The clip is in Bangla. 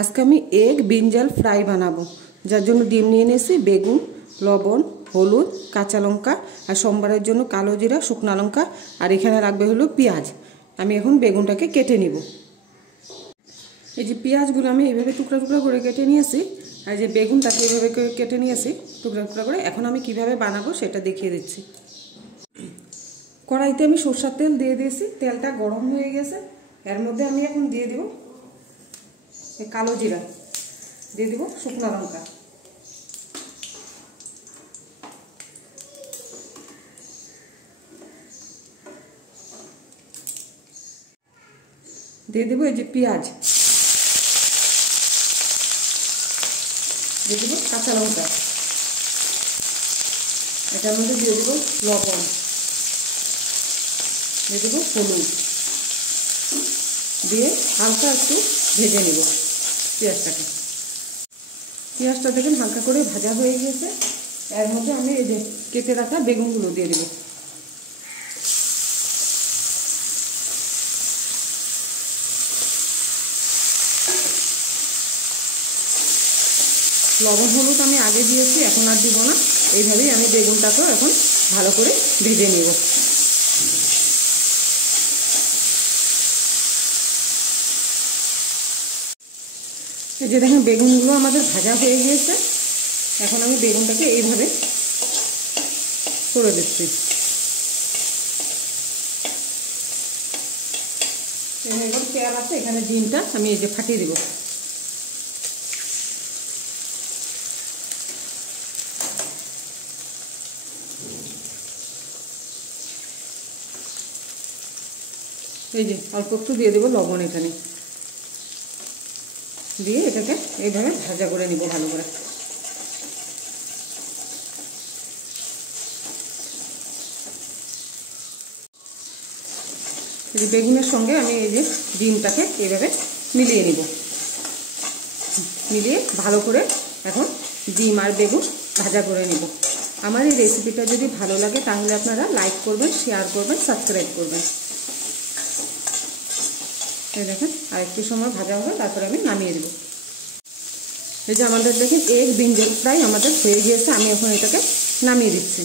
আজকে আমি এগ ব্রিঞ্জাল ফ্রাই বানাবো। যার জন্য ডিম নিয়ে নিয়েছি, বেগুন, লবণ, হলুদ, কাঁচা লঙ্কা আর সোমবারের জন্য কালো জিরা, শুকনো লঙ্কা আর এখানে রাখবে হলো পেঁয়াজ। আমি এখন বেগুনটাকে কেটে নিব। এই যে পেঁয়াজগুলো আমি এইভাবে টুকরা টুকরা করে কেটে নিয়েছি, আর যে বেগুনটাকে এইভাবে কেটে নিয়েছি টুকরা টুকরা করে। এখন আমি কিভাবে বানাবো সেটা দেখিয়ে দিচ্ছি। কড়াইতে আমি সরষের তেল দিয়ে দিয়েছি, তেলটা গরম হয়ে গেছে। এর মধ্যে আমি এখন দিয়ে দিব কালো জিরা, দিয়ে দিব শুকনো লঙ্কা, দিয়ে দিব এই যে পেঁয়াজ, দিয়ে দিব কাঁচা লঙ্কা, এটার মধ্যে দিয়ে দিব লবণ, দিয়ে দিব হলুদ, দিয়ে হালকা একটু ভেজে নেব পেঁয়াজটাকে। পেঁয়াজটা দেখেন হালকা করে ভাজা হয়ে গিয়েছে। এর মধ্যে আমি এই যে কেটে রাখা বেগুনগুলো দিয়ে দেব। লবণ হলুদ আমি আগে দিয়েছি, এখন আর দিব না। এইভাবেই আমি বেগুনটাকেও এখন ভালো করে ভেজে নেব। এই যে দেখেন বেগুনগুলো আমাদের ভাজা হয়ে গিয়েছে। এখন আমি বেগুনটাকে এইভাবে করে দিচ্ছি। এবার তেল আছে, এখানে ডিমটা আমি এই যে ফাটিয়ে দিব। এই যে অল্প একটু দিয়ে দেবো লবণ, এখানে দিয়ে এটাকে এইভাবে ভাজা করে নিব ভালো করে। এই বেগুনের সঙ্গে আমি এই যে ডিমটাকে এইভাবে মিলিয়ে নিব। মিলিয়ে ভালো করে এখন ডিম আর বেগুন ভাজা করে নিব। আমার এই রেসিপিটা যদি ভালো লাগে তাহলে আপনারা লাইক করবেন, শেয়ার করবেন, সাবস্ক্রাইব করবেন। এই দেখেন আর একটু সময় ভাজা হবে, তারপরে আমি নামিয়ে দেব। এই যে আমাদের দেখেন এগ ব্রিঞ্জাল ফ্রাই আমাদের হয়ে গিয়েছে। আমি এখন এটাকে নামিয়ে দিচ্ছি।